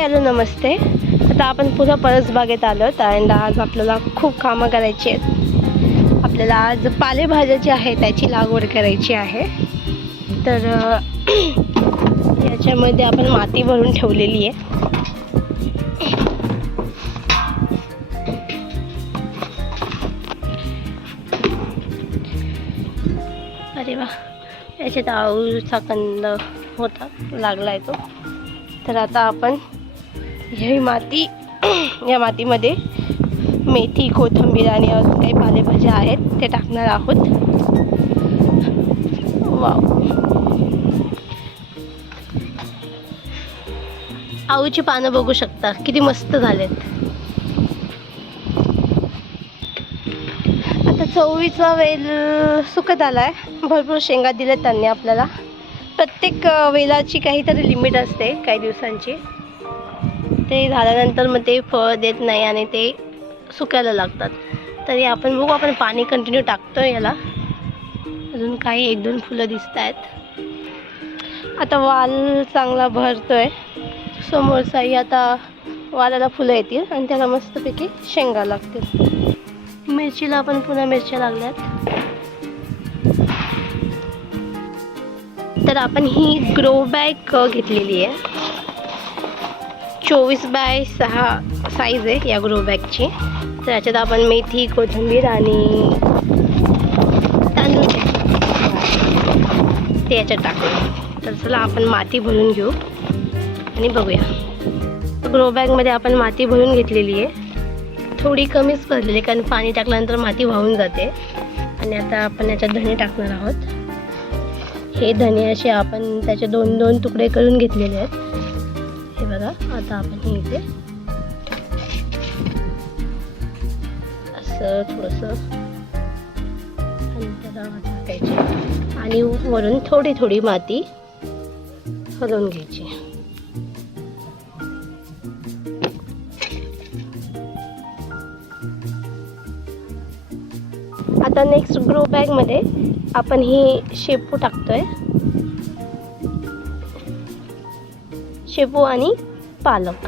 Hello नमस्ते. आता आपण पुन्हा परसबागेत आलो अँड आज आपल्याला खूप कामं करायची आहेत. आपल्याला आज पालेभाज्या जी आहे त्याची लागवड करायची आहे. तर याच्यामध्ये आपण माती भरून ठेवलेली आहे. अरे वा. याच्यात आळूचा कंद होता लागला आहे तो. तर आता आपण ही माती या मातीमध्ये मेथी कोथिंबीर आणि अजून काही पालेभाज्या आहेत ते टाकणार आहोत. वाव. पानं बघू शकता किती मस्त झालेत. आता चवळीचा वेल सुकत आला आहे भरपूर शेंगा दिल्यात त्यांनी आपल्याला. प्रत्येक वेलाची काहीतरी लिमिट असते काही दिवसांची. ते झाल्यानंतर मग ते फळ देत नाही आणि ते सुकायला लागतात. तरी आपण बघू आपण पाणी कंटिन्यू टाकतो याला. अजून काही एक दोन फुलं दिसत आहेत. आता वाल चांगला भरतो आहे समोरचाही आता वालाला फुलं येतील आणि त्याला मस्तपैकी शेंगा लागतील. मिरचीला पण पुन्हा मिरच्या लागल्यात. तर आपण ही ग्रो बॅग घेतलेली आहे. चोवीस बाय सहा साईज आहे या ग्रो बॅगची तर याच्यात आपण मेथी कोथिंबीर आणि तांदूळ ते याच्यात टाकू तर चला आपण माती भरून घेऊ आणि बघूया. ग्रो बॅगमध्ये आपण माती भरून घेतलेली आहे. थोडी कमीच भरलेली आहे, कारण पाणी टाकल्यानंतर माती वाहून जाते. आणि आता आपण याच्यात धने टाकणार आहोत. हे धने असे आपण त्याचे दोन दोन तुकडे करून घेतलेले आहेत. बघा आता आपण हे इथे असं थोडंसं आणि टाकायचे. आणि वरून थोडी थोडी माती हलवून घ्यायची. आता नेक्स्ट ग्रो बॅगमध्ये आपण ही शेपू टाकतोय. शेपू आणि पालक.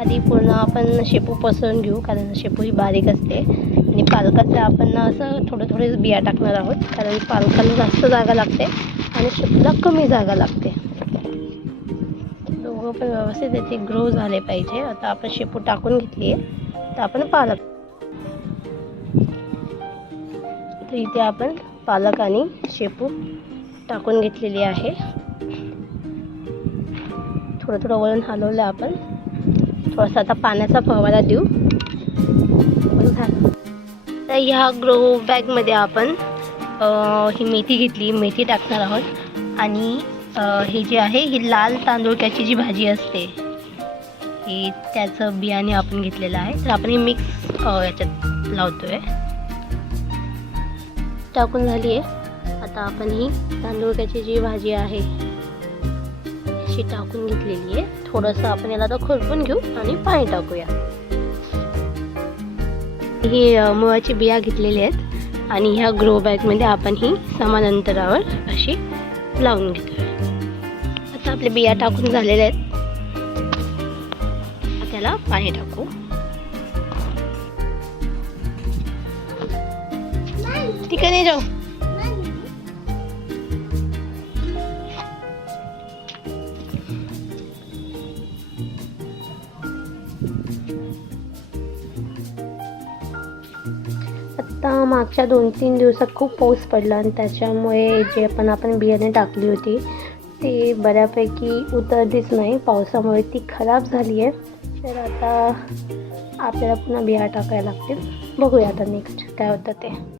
आधी पूर्ण आपण शेपू पसरून घेऊ कारण शेपू ही बारीक असते. आणि पालकाचं आपण असं थोडं थोडे बिया टाकणार आहोत कारण पालकाला जास्त जागा लागते आणि शेपूला कमी जागा लागते. दोघं पण व्यवस्थित त्याचे ग्रो झाले पाहिजे. आता आपण शेपू टाकून घेतली आहे तर आपण पालक. तर इथे आपण पालक आणि शेपू टाकून घेतलेली आहे. थोडं थोडं वळून हलवलं आपण. थोडासा आता पाण्याचा फवारा देऊ. झालं. तर ह्या ग्रो बॅगमध्ये आपण ही मेथी घेतली. मेथी टाकणार आहोत. आणि हे जे आहे ही लाल तांदूळक्याची जी भाजी असते ही त्याचं बियाणे आपण घेतलेलं आहे. तर आपण ही मिक्स याच्यात लावतोय. टाकून झाली आहे आता आपण ही तांदूळक्याची जी भाजी आहे अशी टाकून घेतलेली आहे. थोडंसं आपण याला आता खुरपून घेऊ आणि पाणी टाकूया. ही मुळाची बिया घेतलेली आहेत आणि ह्या ग्रो बॅगमध्ये आपण ही समान अंतरावर अशी लावून घेतोय. आता आपल्या बिया टाकून झालेल्या आहेत. त्याला पाणी टाकू. तिकडे नाही जाऊ. आता मागच्या दोन तीन दिवसात खूप पाऊस पडला आणि त्याच्यामुळे जे पण आपण बियाणे टाकली होती ती बऱ्यापैकी उतरलीच नाही. पावसामुळे ती खराब झाली आहे. तर आता आपल्याला पुन्हा बिया टाकायला लागतील. बघूया आता नेक्स्ट काय होतं ते.